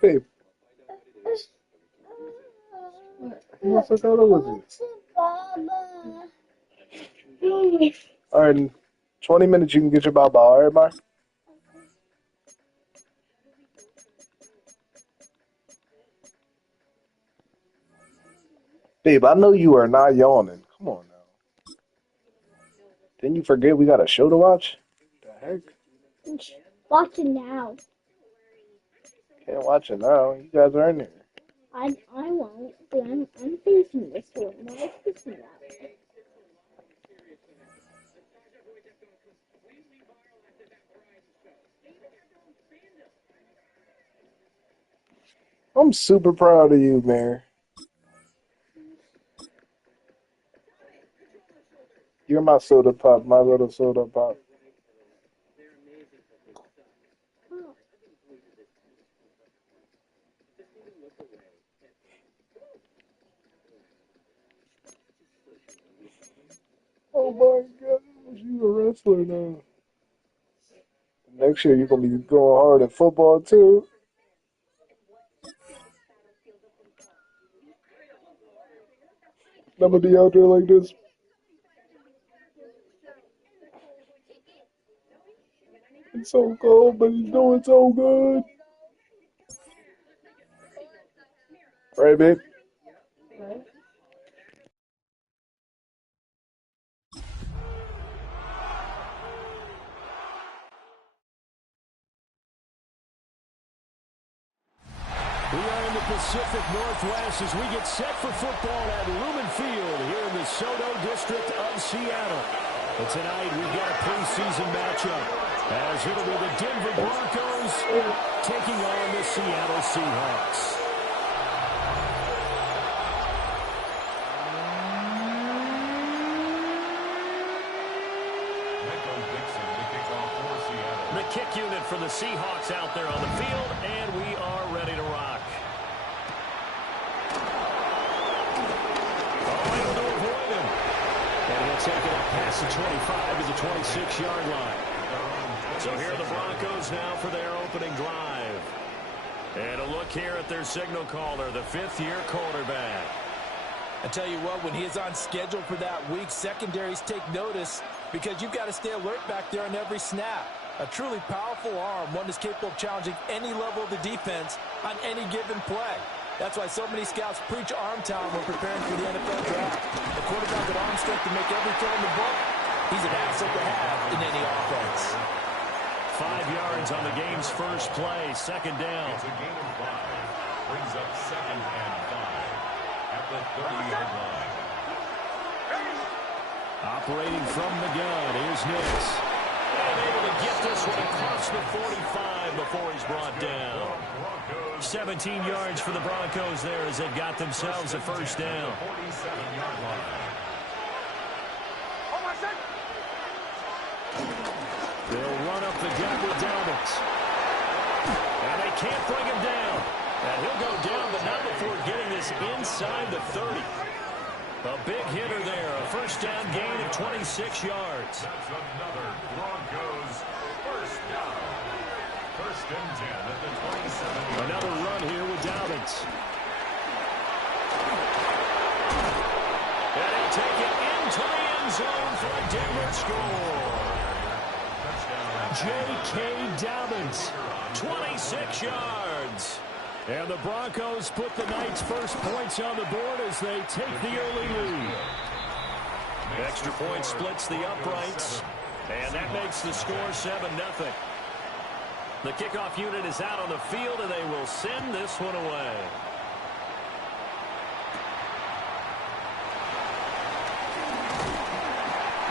Babe, what's the color with you? All right, in 20 minutes you can get your ball. All right, bye. Babe, I know you are not yawning. Come on now. Didn't you forget we got a show to watch? The heck? Watch it now. Can't watch it now. You guys are in there. I won't. I'm facing this way. No, I'm facing that way. I'm super proud of you, Mary. You're my soda pop, my little soda pop. Oh my gosh, you a wrestler now. Next year you're gonna be going hard at football too. I'm gonna be out there like this. It's so cold, but he's doing so good. Right, babe? Right? We are in the Pacific Northwest as we get set for football at Lumen Field here in the Soto District of Seattle. But tonight we've got a preseason matchup as it'll be the Denver Broncos taking on the Seattle Seahawks. The kick unit for the Seahawks out there on the field, and we are ready to rock. Oh, able to avoid him. And he'll take it up past the 25 to the 26-yard line. So here are the Broncos now for their opening drive. And a look here at their signal caller, the fifth-year quarterback. I tell you what, when he is on schedule for that week, secondaries take notice because you've got to stay alert back there on every snap. A truly powerful arm, one that's capable of challenging any level of the defense on any given play. That's why so many scouts preach arm talent when preparing for the NFL draft. A quarterback with arm strength to make every throw in the book, he's an asset to have in any offense. 5 yards on the game's first play, second down. It's a gain of 5. Brings up 2nd and 5 at the 30-yard line. Operating from the gun is Nix. And able to get this one across the 45 before he's brought down. 17 yards for the Broncos there as they've got themselves a first down. 47-yard line. They'll run up the gut with Dalvin. And they can't bring him down. And he'll go down, but not before getting this inside the 30. A big hitter there. A first down gain of 26 yards. That's another Broncos first down. 1st and 10 at the 27. Another run here with Dalvin. And they take it into the end zone for a Denver score. J.K. Dobbins, 26 yards. And the Broncos put the night's first points on the board as they take the early lead. Extra point splits the uprights, and that makes the score 7-0. The kickoff unit is out on the field, and they will send this one away.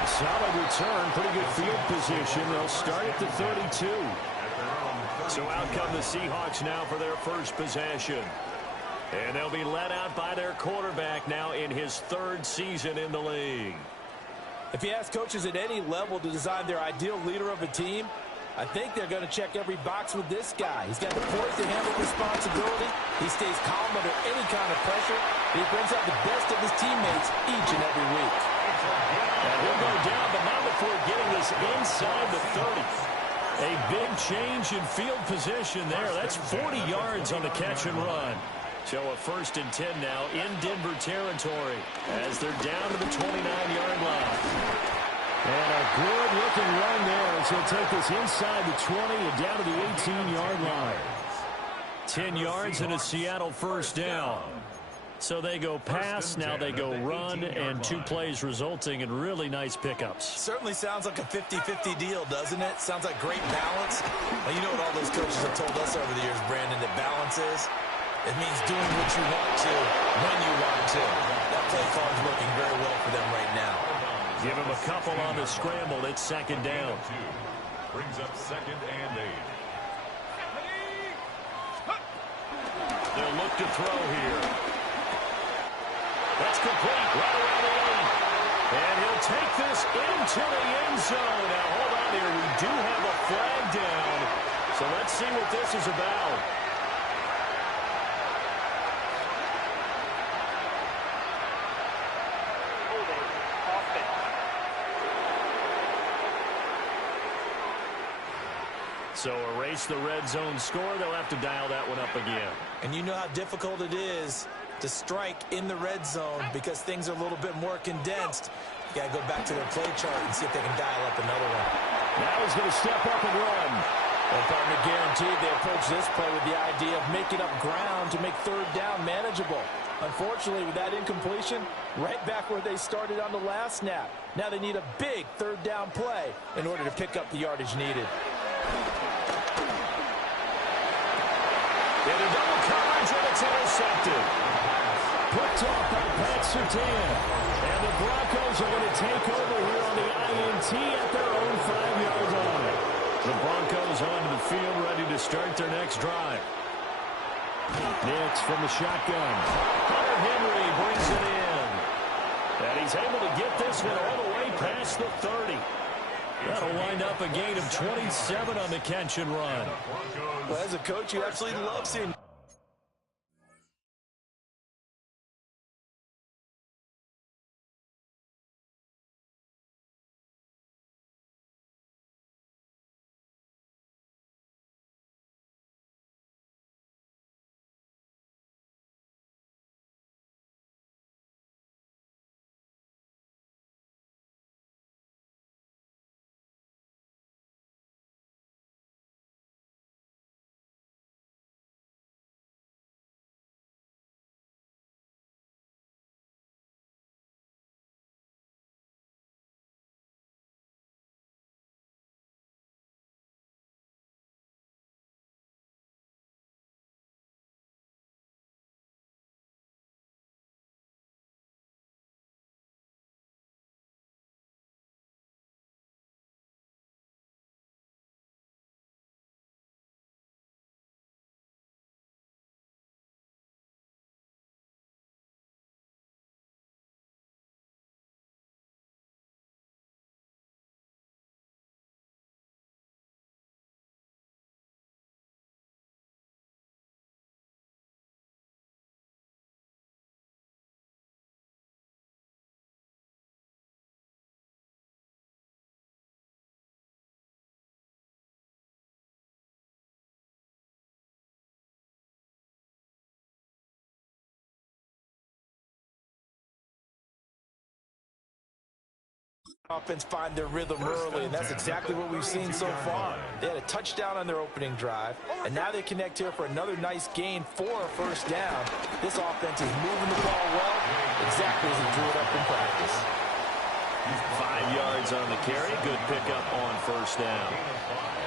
Solid return, pretty good field position. They'll start at the 32. So out come the Seahawks now for their first possession. And they'll be led out by their quarterback now in his 3rd season in the league. If you ask coaches at any level to design their ideal leader of a team, I think they're going to check every box with this guy. He's got the poise to handle responsibility. He stays calm under any kind of pressure. He brings out the best of his teammates each and every week. And he'll go down, but not before getting this inside the 30. A big change in field position there. That's 40 yards on the catch and run. So a 1st and 10 now in Denver territory as they're down to the 29-yard line. And a good-looking run there as he'll take this inside the 20 and down to the 18-yard line. 10 yards and a Seattle 1st down. So they go pass, now they go run, and 2 plays resulting in really nice pickups. Certainly sounds like a 50-50 deal, doesn't it? Sounds like great balance. Well, you know what all those coaches have told us over the years, Brandon, that balance is? It means doing what you want to, when you want to. That play call is working very well for them right now. Give him a couple on the scramble. It's 2nd down. Brings up 2nd and 8. They'll look to throw here. That's complete right around the 8. And he'll take this into the end zone. Now, hold on here. We do have a flag down. So let's see what this is about. So erase the red zone score. They'll have to dial that one up again. And you know how difficult it is to strike in the red zone because things are a little bit more condensed. You got to go back to their play chart and see if they can dial up another one. Now he's going to step up and run. Well, partner, guaranteed they approach this play with the idea of making up ground to make 3rd down manageable. Unfortunately, with that incompletion, right back where they started on the last snap. Now they need a big 3rd down play in order to pick up the yardage needed. Into double coverage, and it's intercepted. Picked off by Pat Surtain. And the Broncos are going to take over here on the INT at their own 5-yard line. The Broncos onto the field, ready to start their next drive. Nix from the shotgun. Hunter Henry brings it in. And he's able to get this one all the way past the 30. That'll wind up a gain of 27 on the catch and run. Well, as a coach, you absolutely love seeing offense find their rhythm early, and that's exactly what we've seen so far. They had a touchdown on their opening drive, and now they connect here for another nice gain for a 1st down. This offense is moving the ball well, exactly as it drew it up in practice. 5 yards on the carry. Good pickup on 1st down.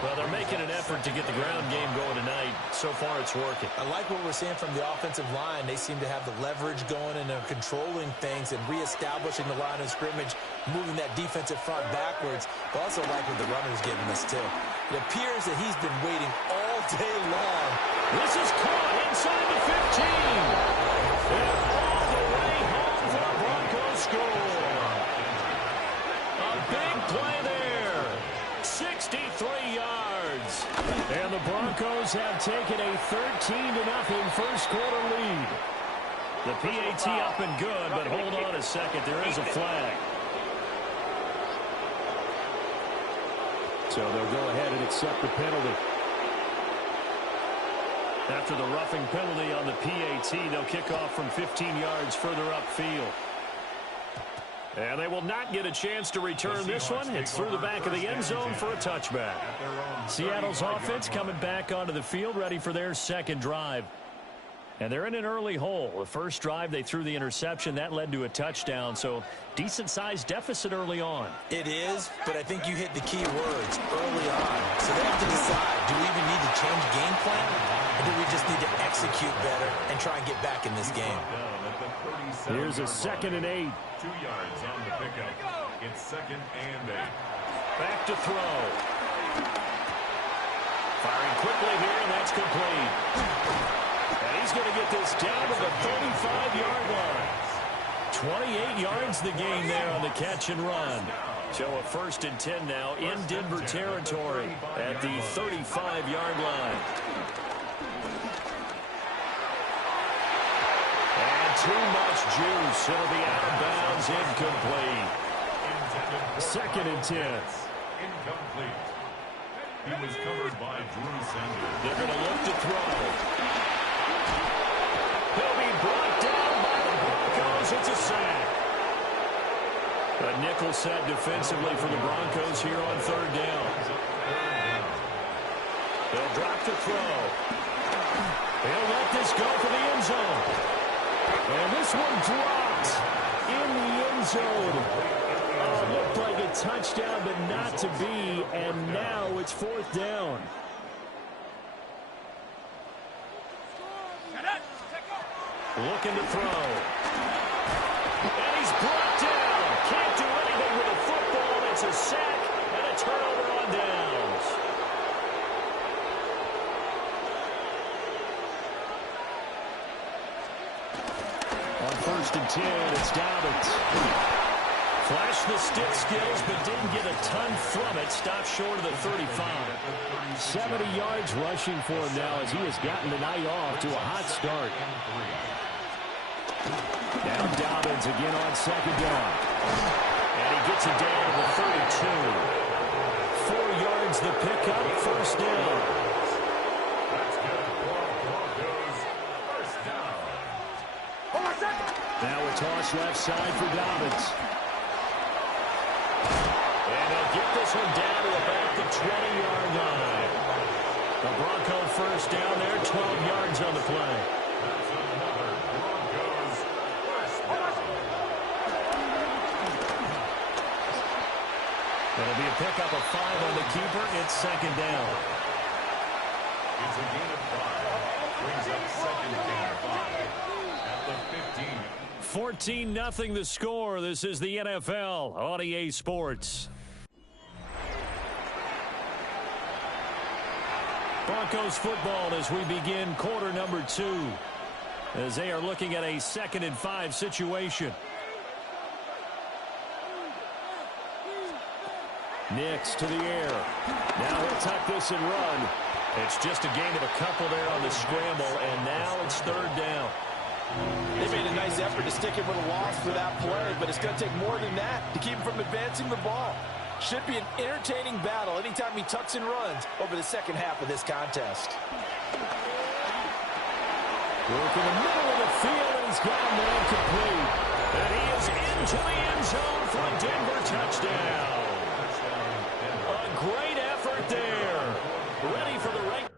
Well, they're making an effort to get the ground game going tonight. So far, it's working. I like what we're seeing from the offensive line. They seem to have the leverage going, and they're controlling things and reestablishing the line of scrimmage, moving that defensive front backwards. But also like what the runner's giving us, too. It appears that he's been waiting all day long. This is caught inside the 15. And all the way home for a Broncos score. A big play there. 63 yards. Broncos have taken a 13-0 first quarter lead. The PAT up and good, but hold on a second. There is a flag. So they'll go ahead and accept the penalty. After the roughing penalty on the PAT, they'll kick off from 15 yards further upfield. And they will not get a chance to return this one. It's through the back of the end zone for a touchback. Seattle's offense coming back onto the field, ready for their second drive. And they're in an early hole. The first drive, they threw the interception. That led to a touchdown. So decent-sized deficit early on. It is, but I think you hit the key words early on. So they have to decide, do we even need to change game plan? Or do we just need to execute better and try and get back in this game? Here's a 2nd and 8. 2 yards on the pickup. It's 2nd and 8. Back to throw. Firing quickly here, and that's complete. And he's going to get this down to the 35-yard line. 28 yards the gain there on the catch and run. So a 1st and 10 now in Denver territory at the 35-yard line. And too much juice. It'll be out of bounds, incomplete. 2nd and 10. Incomplete. He was covered by Drew Sanders. They're going to look to throw. He'll be brought down by the Broncos. It's a sack. A nickel set defensively for the Broncos here on 3rd down. They'll drop to throw. They'll let this go for the end zone. And this one dropped in the end zone. Looked like a touchdown, but not to be. And now it's 4th down. Looking to throw. And he's brought down. Can't do anything with a football. It's a sack and a turnover on downs. On 1st and 10, it's Dobbins. Flashed the stick skills, but didn't get a ton from it. Stopped short of the 35. 70 yards rushing for him now as he has gotten the night off to a hot start. Now Dobbins again on 2nd down. And he gets it down to the 32. 4 yards the pickup, 1st down. That's good for Broncos. 1st down. Now a toss left side for Dobbins. And they'll get this one down to about the 20-yard line. The Bronco 1st down there, 12 yards on the play. That's another Broncos 1st down. That'll be a pickup of 5 on the keeper. It's 2nd down. It's a gain of 5. Brings up 2nd and 5 at the 15. 14-0 the score. This is the NFL on EA Sports. Broncos football as we begin quarter number 2. As they are looking at a 2nd and 5 situation. Nix to the air. Now he'll tuck this and run. It's just a gain of a couple there on the scramble, and now it's 3rd down. They made a nice effort to stick him with a loss for that play, but it's going to take more than that to keep him from advancing the ball. Should be an entertaining battle anytime he tucks and runs over the 2nd half of this contest. Work in the middle of the field, and he's got him incomplete. And he is into the end zone for a Denver touchdown. A great effort there. Ready for the right.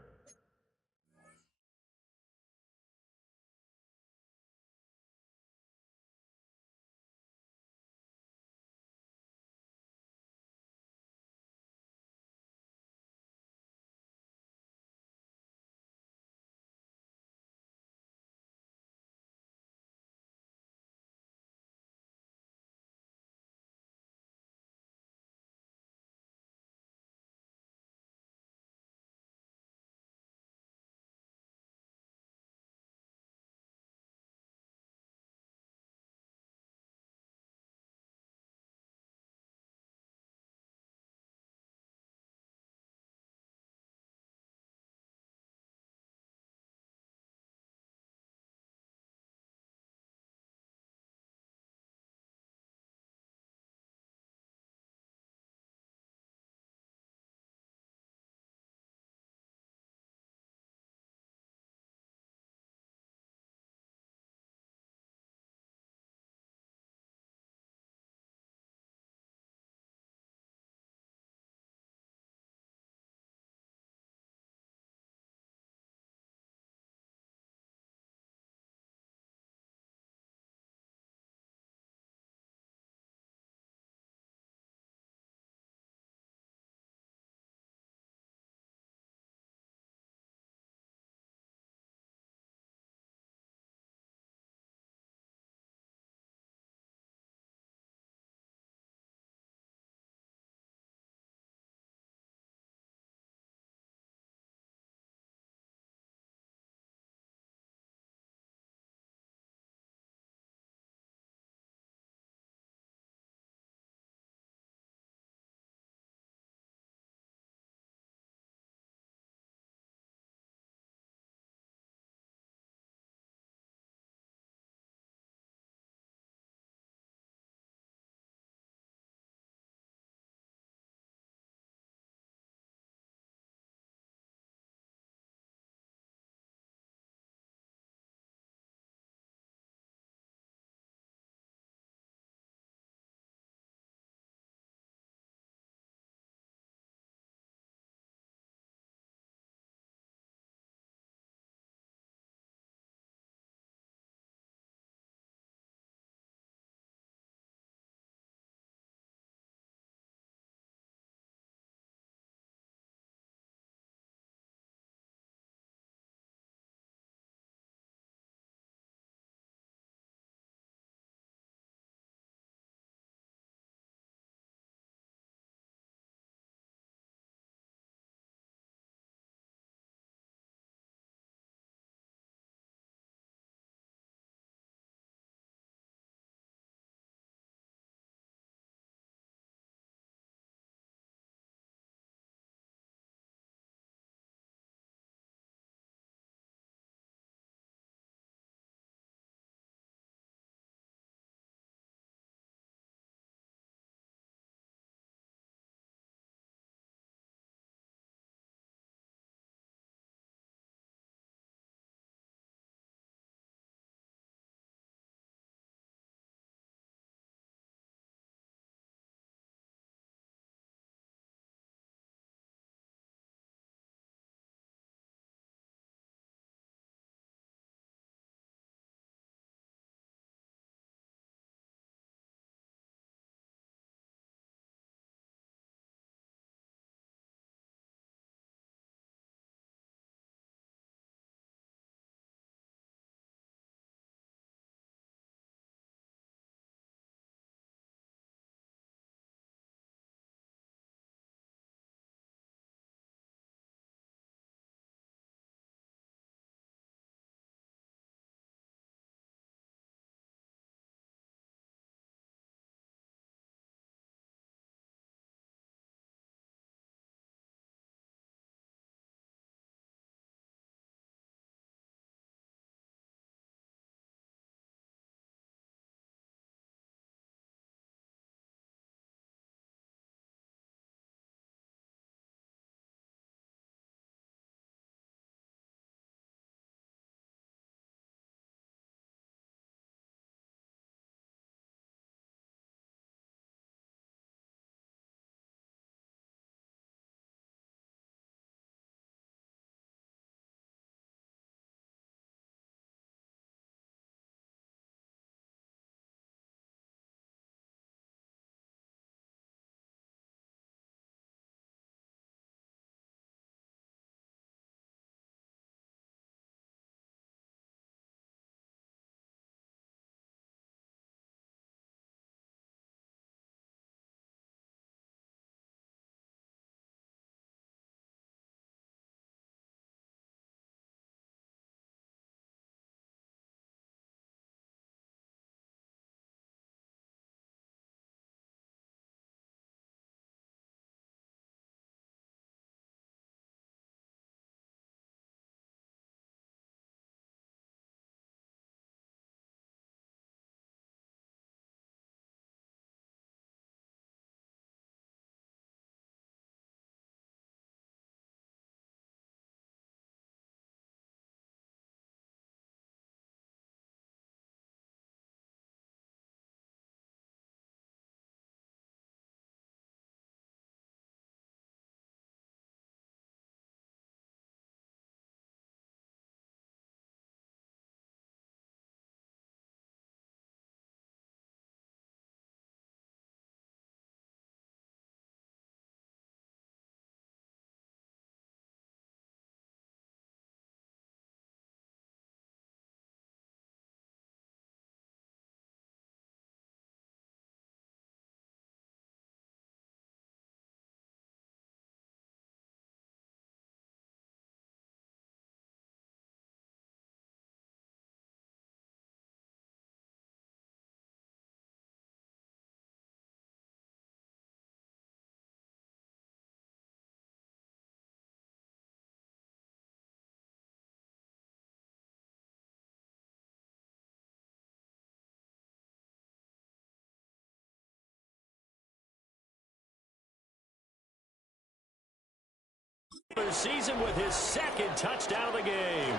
Season with his second touchdown of the game.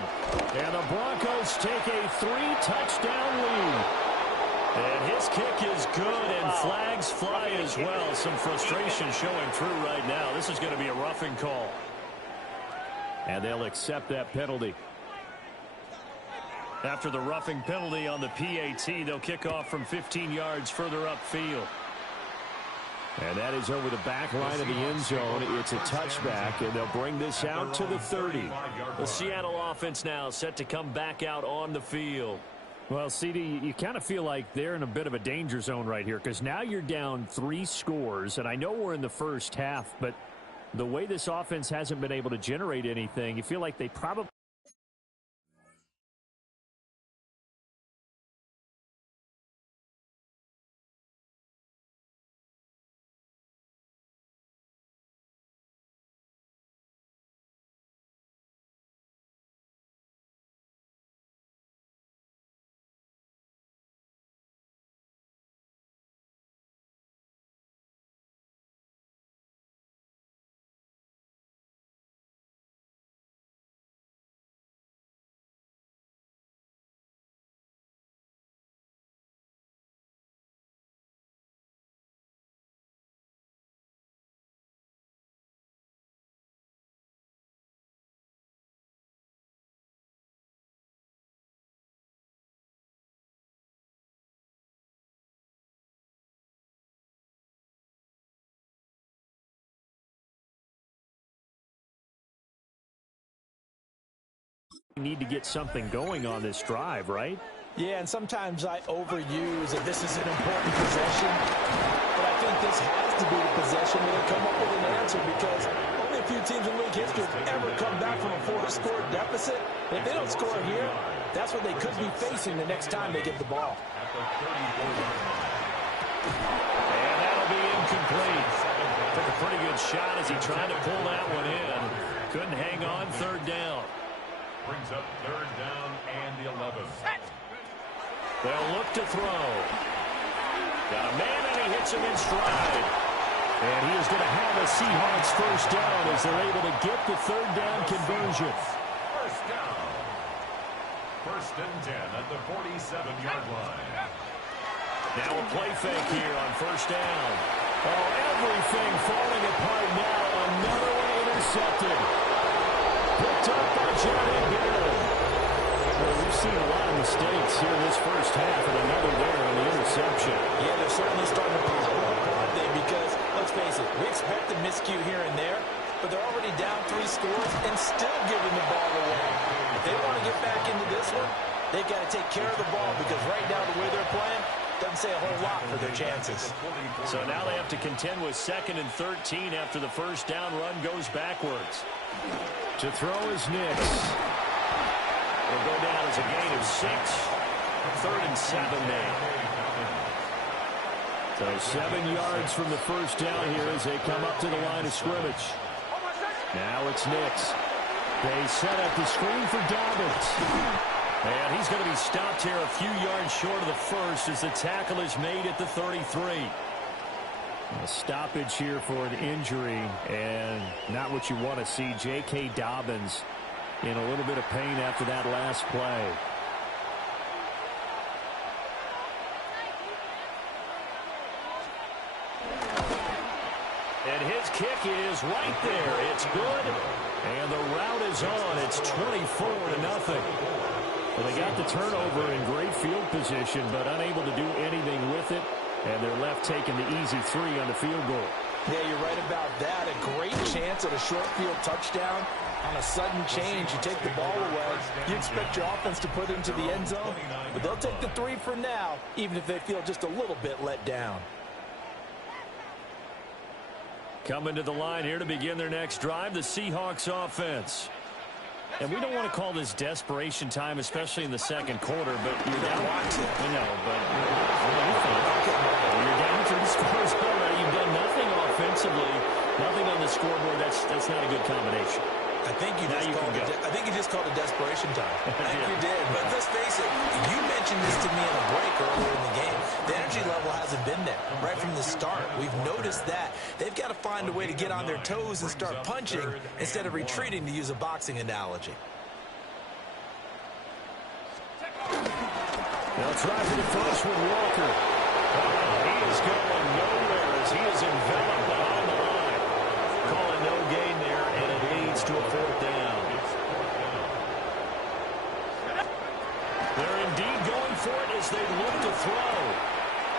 And the Broncos take a 3-touchdown lead. And his kick is good, and flags fly as well. Some frustration showing through right now. This is going to be a roughing call. And they'll accept that penalty. After the roughing penalty on the PAT, they'll kick off from 15 yards further upfield. And that is over the back line of the end zone. It's a touchback, and they'll bring this out to the 30. The Seattle offense now set to come back out on the field. Well, CD, you kind of feel like they're in a bit of a danger zone right here, because now you're down 3 scores, and I know we're in the first half, but the way this offense hasn't been able to generate anything, you feel like they probably need to get something going on this drive, right? Yeah, and sometimes I overuse that this is an important possession, but I think this has to be the possession where they come up with an answer, because only a few teams in league history have ever come back from a 4-score deficit. If they don't score here, that's what they could be facing the next time they get the ball. And that'll be incomplete. Took a pretty good shot as he tried to pull that one in. Couldn't hang on. Third down. Brings up third down and the 11. They'll look to throw. Got a man, and he hits him in stride. And he is going to have a Seahawks first down as they're able to get the third down conversion. First down. First and 10 at the 47-yard line. Now a play fake here on first down. Oh, everything falling apart now. Another one intercepted. Picked up by Johnny Barron. Well, we've seen a lot of mistakes here in this first half, and another there on the interception. Yeah, they're certainly starting to pile up, aren't they? Because, let's face it, we expect a miscue here and there, but they're already down 3 scores and still giving the ball away. If they want to get back into this one, they've got to take care of the ball, because right now the way they're playing doesn't say a whole lot for their chances. So now they have to contend with 2nd and 13 after the first down run goes backwards. To throw is Nix. Will go down as a gain of 6. 3rd and 7 now. So 7 yards from the first down here as they come up to the line of scrimmage. Now it's Nix. They set up the screen for Dobbins. And he's going to be stopped here a few yards short of the first as the tackle is made at the 33. A stoppage here for an injury, and not what you want to see. J.K. Dobbins in a little bit of pain after that last play. And his kick is right there. It's good, and the route is on. It's 24-0. Well, they got the turnover in great field position, but unable to do anything with it. And they're left taking the easy 3 on the field goal. Yeah, you're right about that. A great chance at a short field touchdown. On a sudden change, you take the ball away. You expect your offense to put it into the end zone, but they'll take the 3 for now, even if they feel just a little bit let down. Coming to the line here to begin their next drive, the Seahawks offense. And we don't want to call this desperation time, especially in the second quarter, but you're down. I know, but you're down 3 scores already. You've done nothing offensively, nothing on the scoreboard. That's not a good combination. I think you just called it desperation time. I think you did. But let's face it, you mentioned this to me in a break earlier in the game. The energy level hasn't been there right from the start. We've noticed that. They've got to find a way to get on their toes and start punching instead of retreating, to use a boxing analogy. They'll try for the first with Walker. He is going nowhere as he is enveloped behind the line. Calling no gain there, and it leads to a fourth down. They're indeed going for it as they look to throw.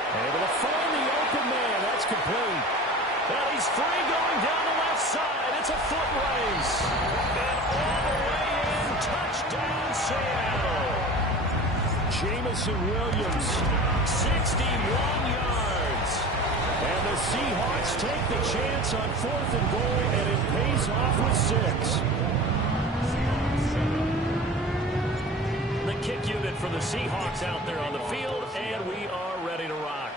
Able to find the open man. That's complete. And he's free going down the left side. It's a foot race. And all the way in, touchdown Seattle. Jamison Williams, 61 yards. And the Seahawks take the chance on 4th and goal, and it pays off with 6. The kick unit for the Seahawks out there on the field, and we are ready to rock.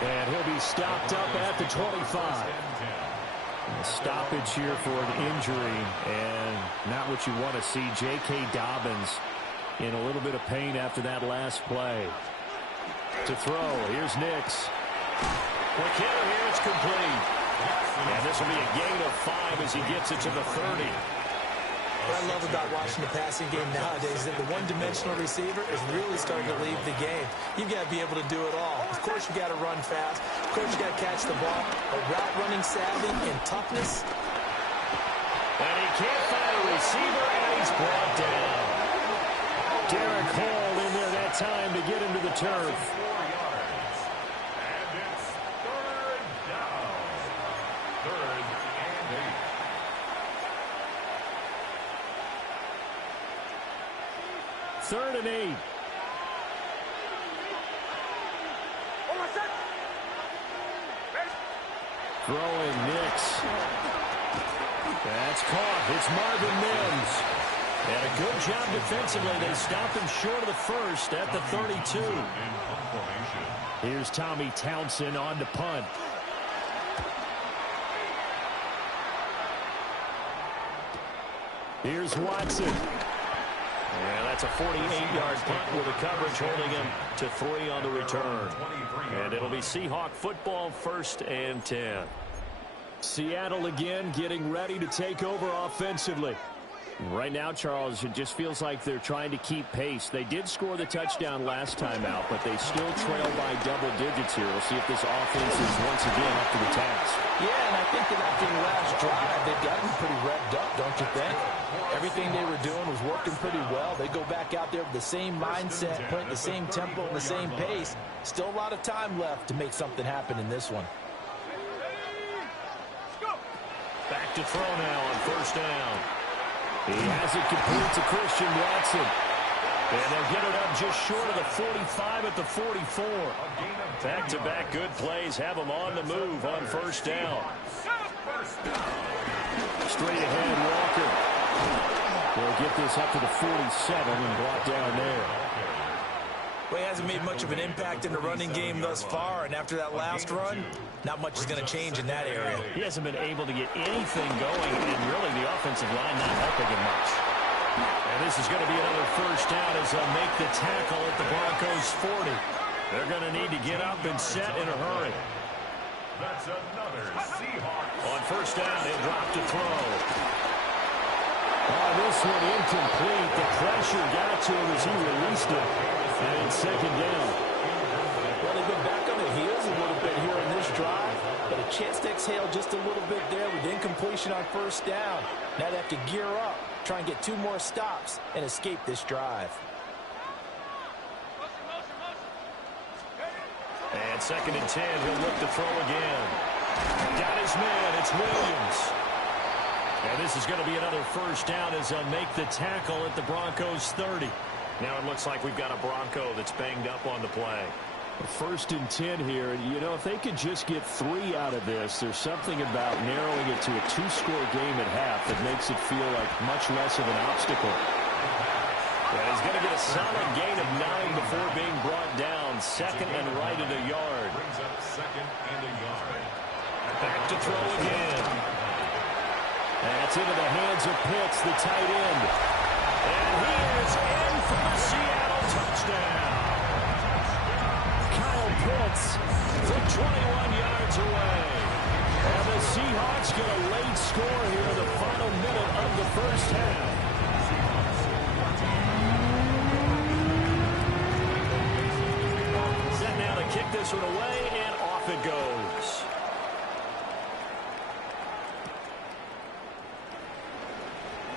And he'll be stopped up at the 25. A stoppage here for an injury, and not what you want to see. J.K. Dobbins in a little bit of pain after that last play. To throw, here's Nix. Quick hitter here, it's complete. And this will be a gain of 5 as he gets it to the 30. What I love about watching the passing game nowadays is that the one-dimensional receiver is really starting to leave the game. You've got to be able to do it all. Of course, you've got to run fast. Of course, you've got to catch the ball. But route running savvy and toughness. And he can't find a receiver, and he's brought down. Derek Hall in there that time to get him to the turf. 4 yards. And it's 3rd down. 3rd and 8. Third and 8. Throwing Nix. That's caught. It's Marvin Mims. And a good job defensively. They stopped him short of the first at the 32. Here's Tommy Townsend on to punt. Here's Watson. Yeah, that's a 48-yard punt with the coverage holding him to 3 on the return. And it'll be Seahawk football, 1st and 10. Seattle again getting ready to take over offensively. Right now, Charles, it just feels like they're trying to keep pace. They did score the touchdown last time out, but they still trail by double digits here. We'll see if this offense is once again up to the task. Yeah, and I think that after the last drive, they've got them pretty revved up, don't you think? Everything they were doing was working pretty well. They go back out there with the same mindset, playing the same tempo and the same pace. Still a lot of time left to make something happen in this one. Back to throw now on 1st down. He has it complete to Christian Watson. And they'll get it up just short of the 45 at the 44. Back-to-back good plays have them on the move on 1st down. Straight ahead, Walker. They'll get this up to the 47 and brought down there. Well, he hasn't made much of an impact in the running game thus far, and after that last run, not much is going to change in that area. He hasn't been able to get anything going, and really the offensive line not helping him much. And this is going to be another 1st down as they'll make the tackle at the Broncos' 40. They're going to need to get up and set in a hurry. That's another Seahawks. On 1st down, he'll drop to throw. Oh, this one incomplete. The pressure got to him as he released it. And it's 2nd down. Well, they've been back on their heels a little bit here in this drive, but a chance to exhale just a little bit there with incompletion on 1st down. Now they have to gear up, try and get 2 more stops, and escape this drive. And 2nd and 10, he'll look to throw again. Got his man, it's Williams. And this is going to be another 1st down as they'll make the tackle at the Broncos' 30. Now it looks like we've got a Bronco that's banged up on the play. 1st and 10 here. And, you know, if they could just get 3 out of this, there's something about narrowing it to a 2-score game at half that makes it feel like much less of an obstacle. And he's going to get a solid gain of 9 before being brought down. 2nd and right at a yard. Brings up 2nd and a yard. Back to throw again. That's into the hands of Pitts, the tight end. And he is in for the Seattle touchdown. Kyle Pitts from 21 yards away. And the Seahawks get a late score here in the final minute of the first half. Set now to kick this one away, and off it goes.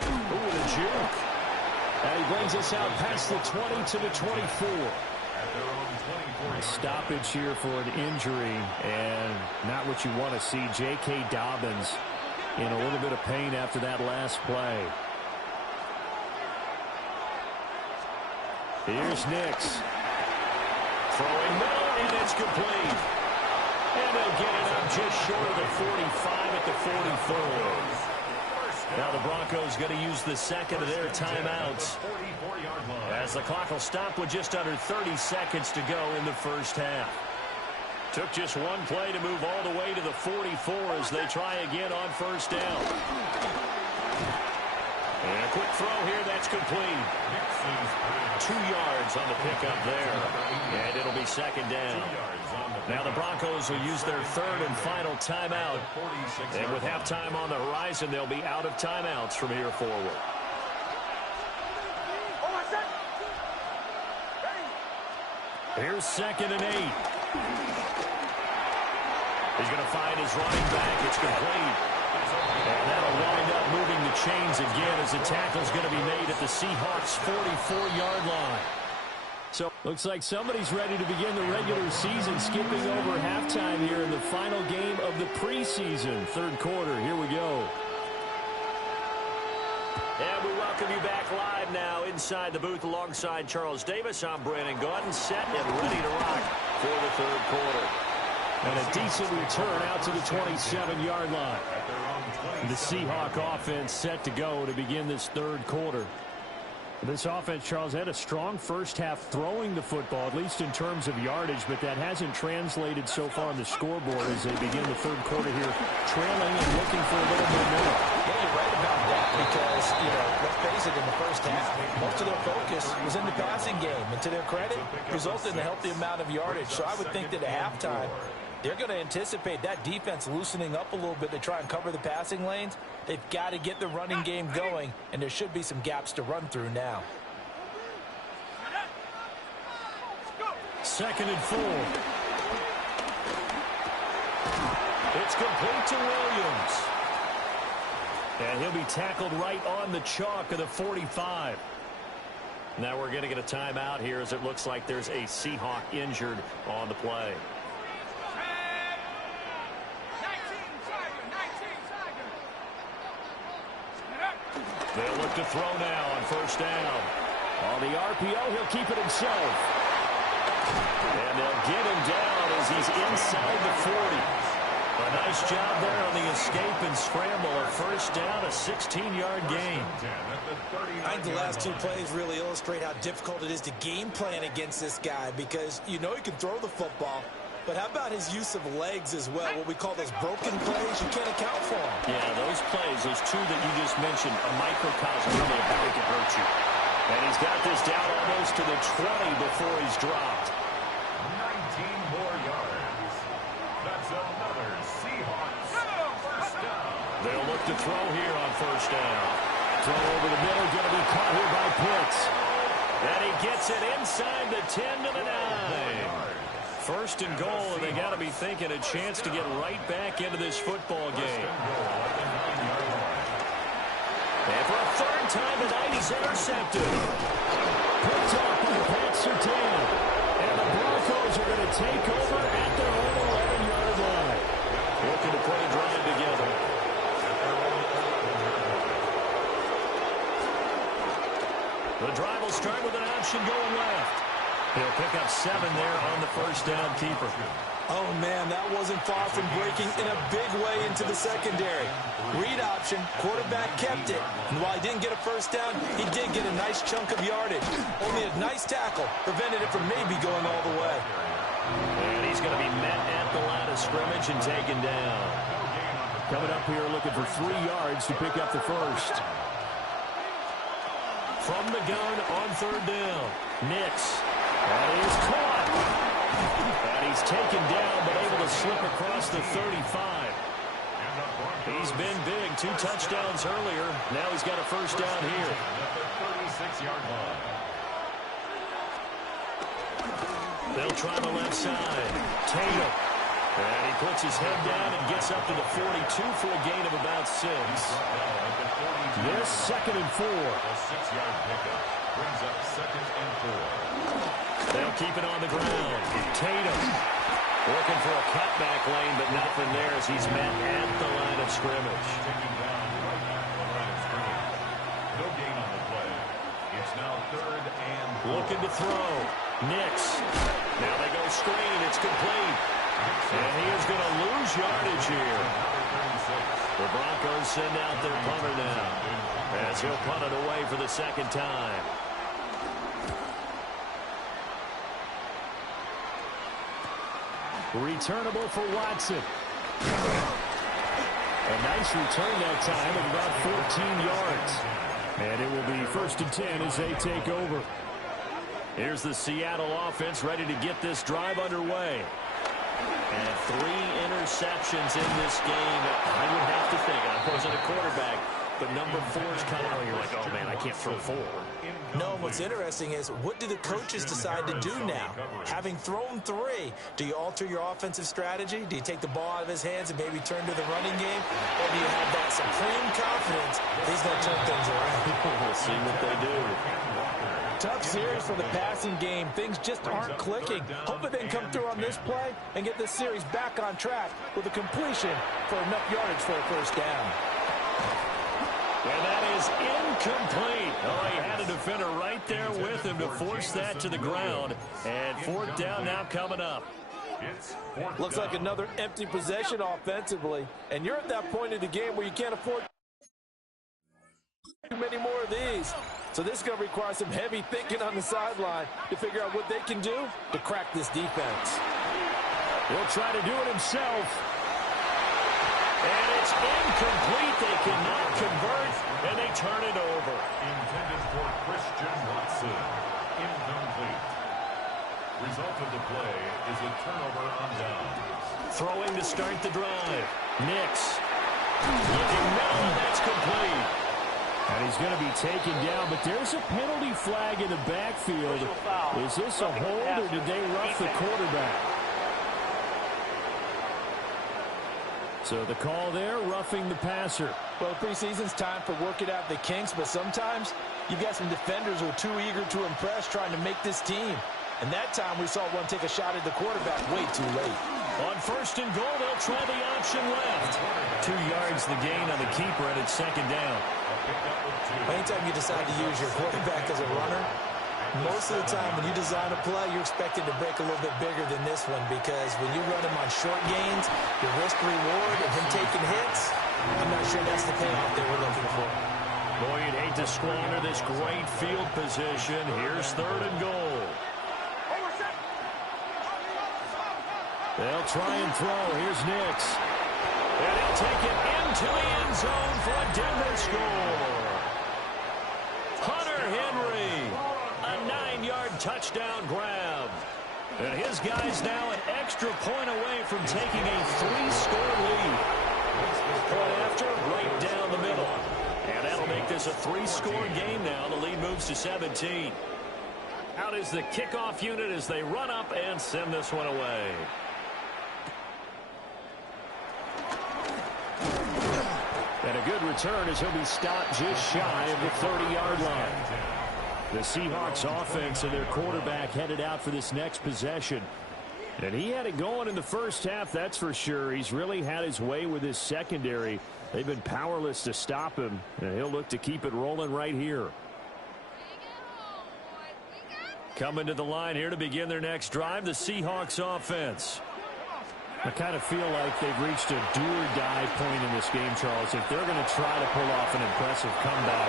Ooh, the juke. And he brings us out past the 20 to the 24. Stoppage here for an injury, and not what you want to see. J.K. Dobbins in a little bit of pain after that last play. Here's Nix. Throwing middle, and it's complete. And they'll get it up just short of the 45 at the 44. Now the Broncos going to use the second of their timeouts, as the clock will stop with just under 30 seconds to go in the first half. Took just one play to move all the way to the 44 as they try again on first down. And a quick throw here, that's complete. 2 yards on the pickup there, and it'll be second down. Now the Broncos will use their third and final timeout. And with halftime on the horizon, they'll be out of timeouts from here forward. Here's 2nd and 8. He's going to find his running back. It's complete. And that'll wind up moving the chains again as the tackle's going to be made at the Seahawks' 44-yard line. So, looks like somebody's ready to begin the regular season, skipping over halftime here in the final game of the preseason. Third quarter, here we go. And we welcome you back live now inside the booth alongside Charles Davis. I'm Brandon Gordon, set and ready to rock for the third quarter. And a decent return out to the 27-yard line. The Seahawk offense set to go to begin this third quarter. This offense, Charles, had a strong first half throwing the football, at least in terms of yardage, but that hasn't translated so far on the scoreboard as they begin the third quarter here, trailing and looking for a little momentum. Yeah, you're right about that because, let's face it, in the first half, most of their focus was in the passing game. And to their credit, resulted in a healthy amount of yardage. So I would think that at halftime, they're going to anticipate that defense loosening up a little bit to try and cover the passing lanes. They've got to get the running game going, and there should be some gaps to run through now. 2nd and 4. It's complete to Williams. And he'll be tackled right on the chalk of the 45. Now we're going to get a timeout here as it looks like there's a Seahawk injured on the play. They'll look to throw now on first down. On the RPO, he'll keep it himself. And they'll get him down as he's inside the 40. A nice job there on the escape and scramble. A first down, a 16-yard gain. I think the last 2 plays really illustrate how difficult it is to game plan against this guy because you know he can throw the football. But how about his use of legs as well? What we call those broken plays, you can't account for them. Yeah, those plays, those 2 that you just mentioned, a microcosm really of how he can hurt you. And he's got this down almost to the 20 before he's dropped. 19 more yards. That's another Seahawks first down. They'll look to throw here on first down. Throw over the middle, going to be caught here by Pitts. And he gets it inside the 10 to the 9. First and goal, and they got to be thinking a chance to get right back into this football game. And for a third time tonight, he's intercepted. Picked off by Pat Surtain. And the Broncos are going to take over at their own 11-yard line. Looking to put a drive together. The drive will start with an option going left. He'll pick up 7 there on the first down keeper. Oh, man, that wasn't far from breaking in a big way into the secondary. Read option, quarterback kept it. And while he didn't get a first down, he did get a nice chunk of yardage. Only a nice tackle prevented it from maybe going all the way. And he's going to be met at the line of scrimmage and taken down. coming up here looking for 3 yards to pick up the first. From the gun on 3rd down. Nix. That is caught. And he's taken down but able to slip across the 35. He's been big. 2 touchdowns earlier. Now he's got a first down here. At the 36-yard line. They'll try the left side. Tatum. And he puts his head down and gets up to the 42 for a gain of about 6. This 2nd and 4. A 6-yard pickup brings up 2nd and 4. They'll keep it on the ground. Tatum working for a cutback lane, but nothing there as he's met at the line of scrimmage. Taken down right at the line of scrimmage. No gain on the play. It's now 3rd and 4. Looking to throw. Nix. Now they go screen. It's complete. And he is going to lose yardage here. The Broncos send out their punter now as he'll punt it away for the 2nd time. Returnable for Watson. A nice return that time of about 14 yards. And it will be 1st and 10 as they take over. Here's the Seattle offense ready to get this drive underway. And 3 interceptions in this game. I would have to think, I wasn't a quarterback, but number 4 is kind of, you're like, oh man, I can't throw 4. No, what's interesting is what do the coaches decide to do now? Having thrown 3, do you alter your offensive strategy? Do you take the ball out of his hands and maybe turn to the running game? Or do you have that supreme confidence he's going to turn things around? We'll see what they do. Tough series for the passing game. Things just aren't clicking. Hoping they can come through on this play and get this series back on track with a completion for enough yardage for a first down. And that is incomplete. Oh, he had a defender right there with him to force that to the ground. And 4th down now coming up. Looks like another empty possession offensively. And you're at that point in the game where you can't afford too many more of these. So this is going to require some heavy thinking on the sideline to figure out what they can do to crack this defense. He'll try to do it himself. And it's incomplete. They cannot convert, and they turn it over. Intended for Christian Watson. Incomplete. Result of the play is a turnover on downs. Throwing to start the drive. Nix. Looking now, that's complete. And he's going to be taken down, but there's a penalty flag in the backfield. Is this a hold, or did they rough the quarterback? So the call there, roughing the passer. Well, preseason's time for working out the kinks, but sometimes you've got some defenders who are too eager to impress, trying to make this team. And that time we saw one take a shot at the quarterback way too late. On 1st and goal, they'll try the option left. 2 yards the gain on the keeper, and it's 2nd down. Anytime you decide to use your quarterback as a runner, most of the time when you design a play, you're expected to break a little bit bigger than this one, because when you run him on short gains, your risk-reward of him taking hits, I'm not sure that's the payoff they were looking for. Boy, you'd hate to squander this great field position. Here's 3rd and goal. They'll try and throw. Here's Nix. And he'll take it into the end zone for a Denver score. Hunter Henry, a 9-yard touchdown grab. And his guy's now an extra point away from taking a 3-score lead. Point after, right down the middle. And that'll make this a 3-score game now. The lead moves to 17. Out is the kickoff unit as they run up and send this one away. And a good return as he'll be stopped just shy of the 30-yard line. The Seahawks offense and their quarterback headed out for this next possession. And he had it going in the first half, that's for sure. He's really had his way with his secondary. They've been powerless to stop him, and he'll look to keep it rolling right here. Coming to the line here to begin their next drive, the Seahawks offense. I kind of feel like they've reached a do-or-die point in this game, Charles. If they're going to try to pull off an impressive comeback,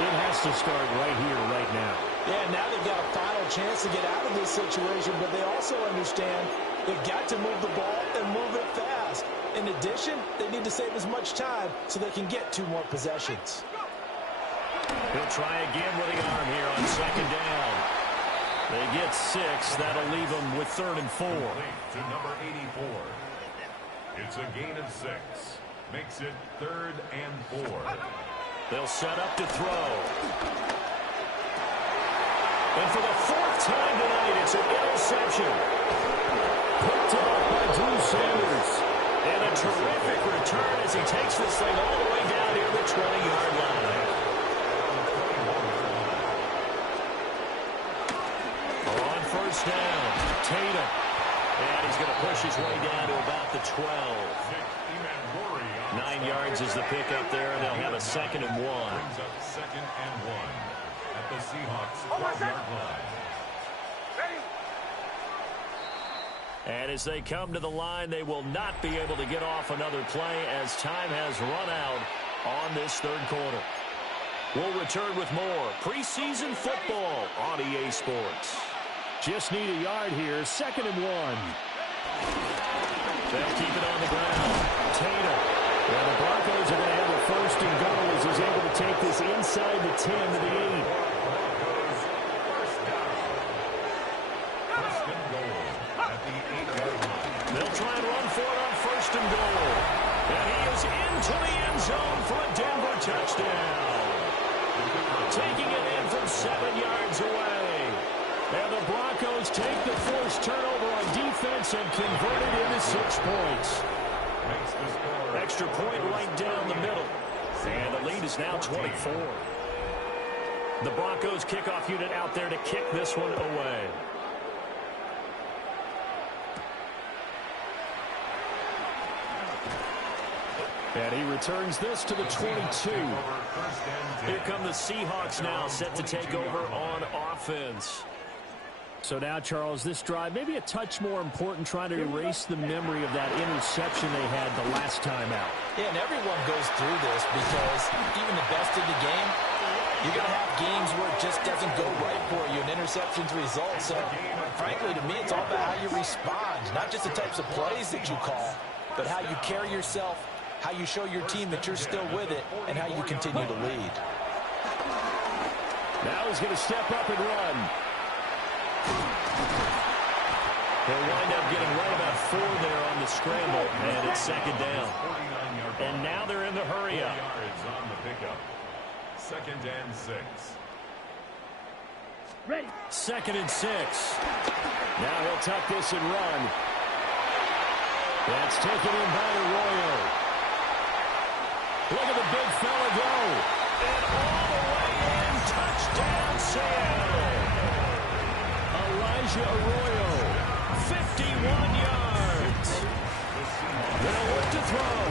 it has to start right here, right now. Yeah, now they've got a final chance to get out of this situation, but they also understand They've got to move the ball and move it fast. In addition, they need to save as much time so they can get 2 more possessions. He'll try again with the arm here on second down. They get 6. That'll leave them with 3rd and 4. To number 84. It's a gain of 6. Makes it 3rd and 4. They'll set up to throw. And for the 4th time tonight, it's an interception. Picked up by Drew Sanders. And a terrific return as he takes this thing all the way down here the 20-yard line. On first down, Tatum. And he's going to push his way down to about the 12. 9 yards is the pickup there, and they'll have a 2nd and 1. Brings up 2nd and 1 at the Seahawks 12-yard line. And as they come to the line, they will not be able to get off another play as time has run out on this 3rd quarter. We'll return with more preseason football on EA Sports. Just need a yard here, 2nd and 1. They'll keep it on the ground. Tatum. Well, the Broncos are going to have a 1st and goal as he's able to take this inside the 10 to the 8. They'll try and run for it on 1st and goal. And he is into the end zone for a Denver touchdown. Taking it in from 7 yards away. And the Broncos take the forced turnover on defense and convert it into 6 points. Extra point right down the middle. And the lead is now 24. The Broncos kickoff unit out there to kick this one away. And he returns this to the 22. Here come the Seahawks now, set to take over on offense. So now, Charles, this drive maybe a touch more important, trying to erase the memory of that interception they had the last time out. Yeah, and everyone goes through this because even the best in the game, you're going to have games where it just doesn't go right for you, and interceptions result. So, frankly, to me, it's all about how you respond, not just the types of plays that you call, but how you carry yourself, how you show your team that you're still with it, and how you continue to lead. Now he's going to step up and run. They'll wind up getting right about 4 there on the scramble, and it's 2nd down. And now they're in the hurry up. 4 yards on the pickup. 2nd and 6. Ready. 2nd and 6. Now he'll tuck this and run. That's taken in by Arroyo. Look at the big fella go. And all the way in, touchdown Seattle. Elijah Arroyo, 51 yards. they'll look to throw.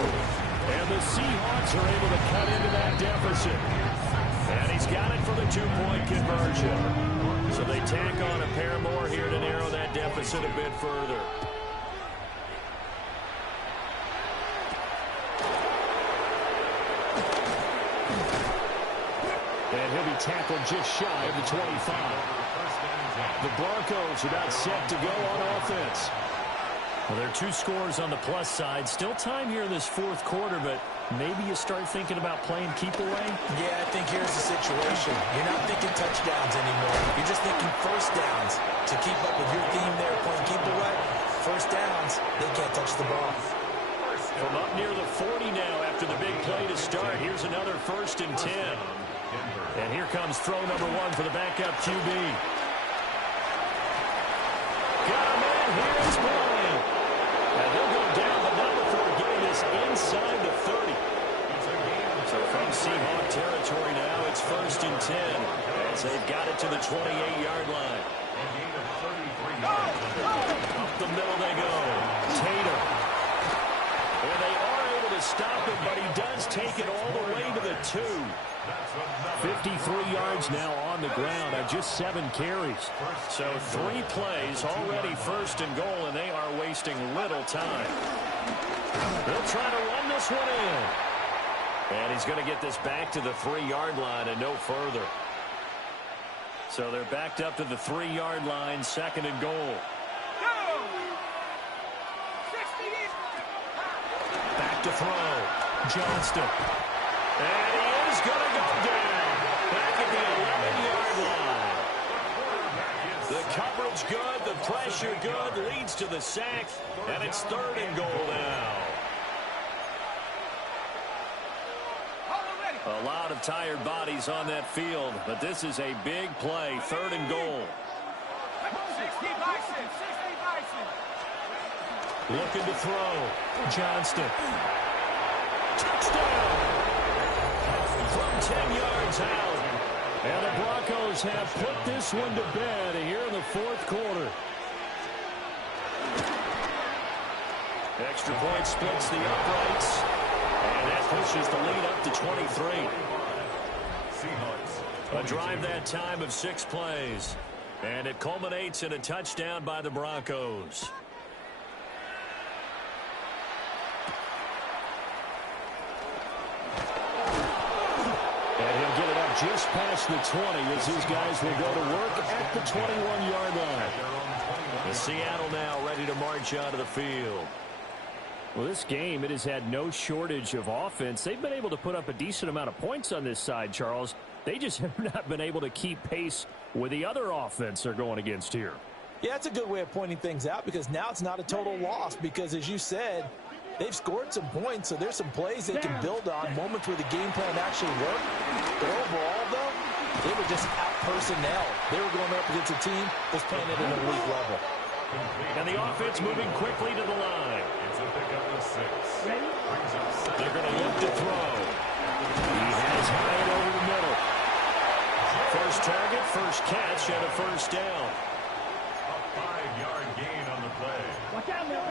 And the Seahawks are able to cut into that deficit. And he's got it for the 2-point conversion. So they tack on a pair more here to narrow that deficit a bit further. And he'll be tackled just shy of the 25. The Broncos about set to go on offense. Well, there are 2 scores on the plus side. Still time here in this 4th quarter, but maybe you start thinking about playing keep away? Yeah, I think here's the situation. You're not thinking touchdowns anymore. You're just thinking first downs. To keep up with your theme there, playing keep away, first downs, they can't touch the ball. From up near the 40 now after the big play to start, here's another 1st and 10. And here comes throw number 1 for the backup QB. Got him in, here's Bryant. And he'll go down, but not before getting this inside the 30. So from Seahawk territory now, it's 1st and 10 as they've got it to the 28-yard line. Up the middle they go. Tatum. And they are able to stop him, but he does take it all the way to the 2. 53 yards now on the ground on just 7 carries. So 3 plays, already 1st and goal, and they are wasting little time. They'll try to run this one in. And he's going to get this back to the 3-yard line and no further. So they're backed up to the 3-yard line, 2nd and goal. Back to throw. Johnston. And he is going to go down. Back at the 11-yard line. The coverage good. The pressure good. Leads to the sack. And it's 3rd and goal now. A lot of tired bodies on that field. But this is a big play. 3rd and goal. Looking to throw. Johnston. Touchdown! From 10 yards out. And the Broncos have put this one to bed here in the 4th quarter. Extra point splits the uprights. And that pushes the lead up to 23. A drive that time of 6 plays. And it culminates in a touchdown by the Broncos. Just past the 20 as these guys will go to work at the 21-yard line. The Seattle now ready to march out of the field. Well, this game, it has had no shortage of offense. They've been able to put up a decent amount of points on this side, Charles. They just have not been able to keep pace with the other offense they're going against here. Yeah, that's a good way of pointing things out because now it's not a total loss because, as you said, they've scored some points, so there's some plays they can build on, moments where the game plan actually worked. But overall, though, they were just out-personnel. They were going up against a team that's playing at an elite level. And the offense moving quickly to the line. It's a pickup of 6. They're going to look to throw. He has Hyatt over the middle. First target, first catch, and a first down. A 5-yard gain on the play. Watch out, man.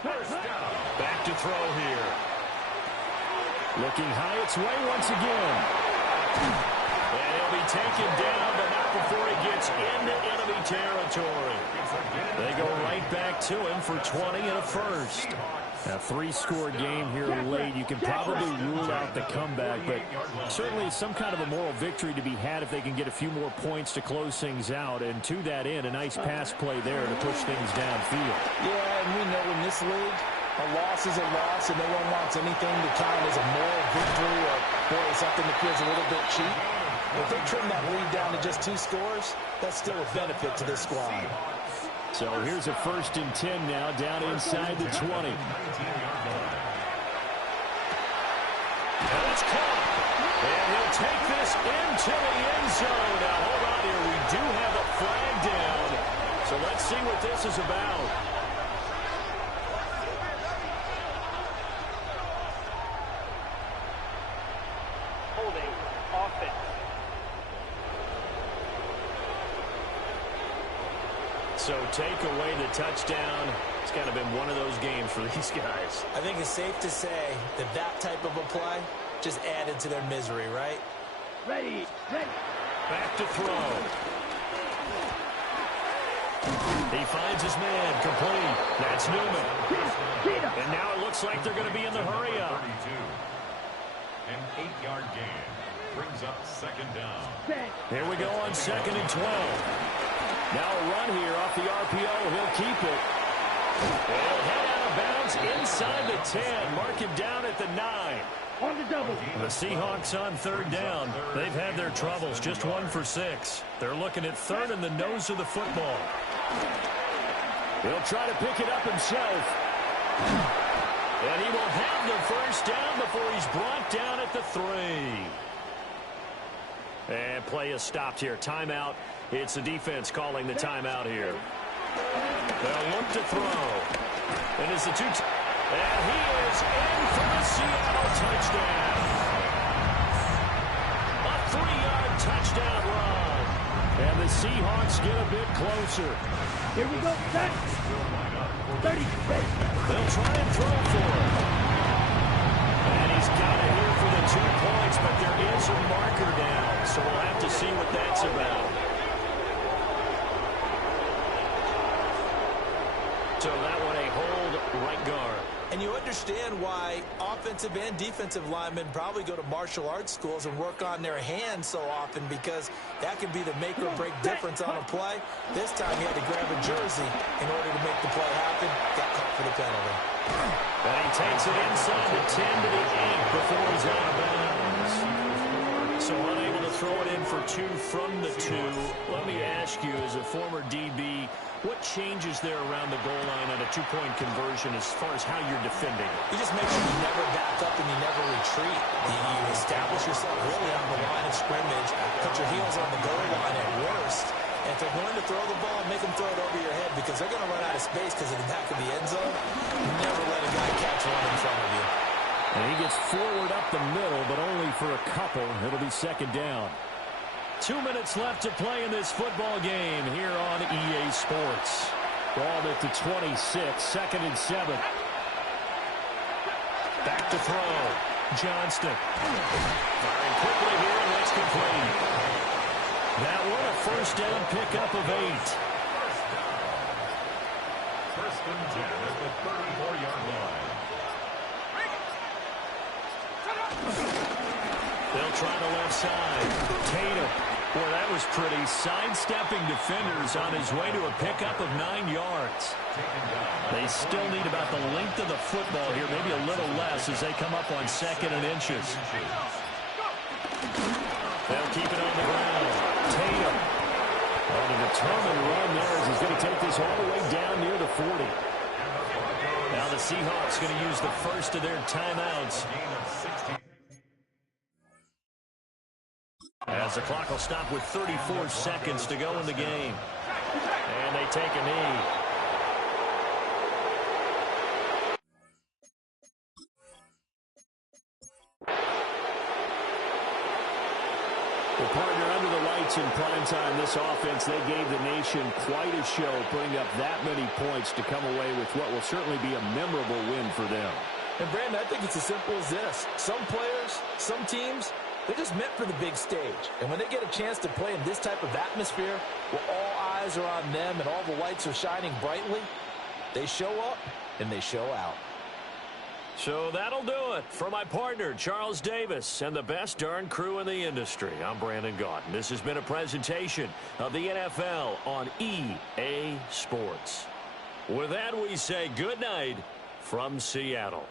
First down. Back to throw here. Looking Hyatt's way once again. And he'll be taken down, but not before he gets into enemy territory. They go right back to him for 20 and a first. A 3-score game here late. You can probably rule out the comeback, but certainly some kind of a moral victory to be had if they can get a few more points to close things out. And to that end, a nice pass play there to push things downfield. Yeah, and we know in this league, a loss is a loss, and no one wants anything to count as a moral victory or, boy, something that feels a little bit cheap. If they trim that lead down to just 2 scores, that's still a benefit to this squad. So here's a 1st and 10 now, down inside the 20. And it's caught. And he'll take this into the end zone. Now, hold on here. We do have a flag down. So let's see what this is about. So take away the touchdown. It's kind of been one of those games for these guys. I think it's safe to say that that type of a play just added to their misery, right? Ready. Back to throw. He finds his man, complete. That's Newman. And now it looks like they're going to be in the hurry-up. 32. An 8-yard gain brings up 2nd down. Here we go on 2nd and 12. Now a run here off the RPO. He'll keep it. He'll head out of bounds inside the 10. Mark him down at the 9. On the double. The Seahawks on 3rd down. They've had their troubles. Just 1 for 6. They're looking at 3rd in the nose of the football. He'll try to pick it up himself. And he will have the first down before he's brought down at the 3. And play is stopped here. Timeout. It's the defense calling the timeout here. They'll look to throw. And it's the 2. And he is in for the Seattle touchdown. A 3-yard touchdown run. And the Seahawks get a bit closer. Here we go. Set. 30. They'll try and throw for it. And he's got it here for the 2 points, but there is a marker down. So we'll have to see what that's about. So that one a hold right guard. And you understand why offensive and defensive linemen probably go to martial arts schools and work on their hands so often, because that can be the make or break difference on a play. This time he had to grab a jersey in order to make the play happen. Got caught for the penalty. And he takes it inside the 10 to the 8 before he's out of bounds. So unable to throw it in for 2 from the 2. Let me ask you, as a former DB, what changes there around the goal line on a 2-point conversion as far as how you're defending? You just make sure you never back up and you never retreat. You establish yourself really on the line of scrimmage, put your heels on the goal line at worst. And if they're going to throw the ball, make them throw it over your head because they're going to run out of space because of the back of the end zone. Never let a guy catch one in front of you. And he gets forward up the middle, but only for a couple. It'll be second down. 2 minutes left to play in this football game here on EA Sports. Ball at the 26, 2nd and 7. Back to throw. Johnston. Firing quickly here, and that's complete. That one a first down pickup of 8. First and 10 at the 34-yard line. They'll try the left side. Tatum. Boy, that was pretty. Sidestepping defenders on his way to a pickup of 9 yards. They still need about the length of the football here, maybe a little less as they come up on 2nd and inches. They'll keep it on the ground. Tatum. On a determined run there as he's going to take this all the way down near the 40. Now the Seahawks going to use the first of their timeouts. As the clock will stop with 34 seconds to go in the game. And they take a knee. Well, partner, under the lights in primetime, this offense, they gave the nation quite a show, putting up that many points to come away with what will certainly be a memorable win for them. And, Brandon, I think it's as simple as this. Some players, some teams, they're just meant for the big stage. And when they get a chance to play in this type of atmosphere, where all eyes are on them and all the lights are shining brightly, they show up and they show out. So that'll do it for my partner, Charles Davis, and the best darn crew in the industry. I'm Brandon Gaudin. This has been a presentation of the NFL on EA Sports. With that, we say good night from Seattle.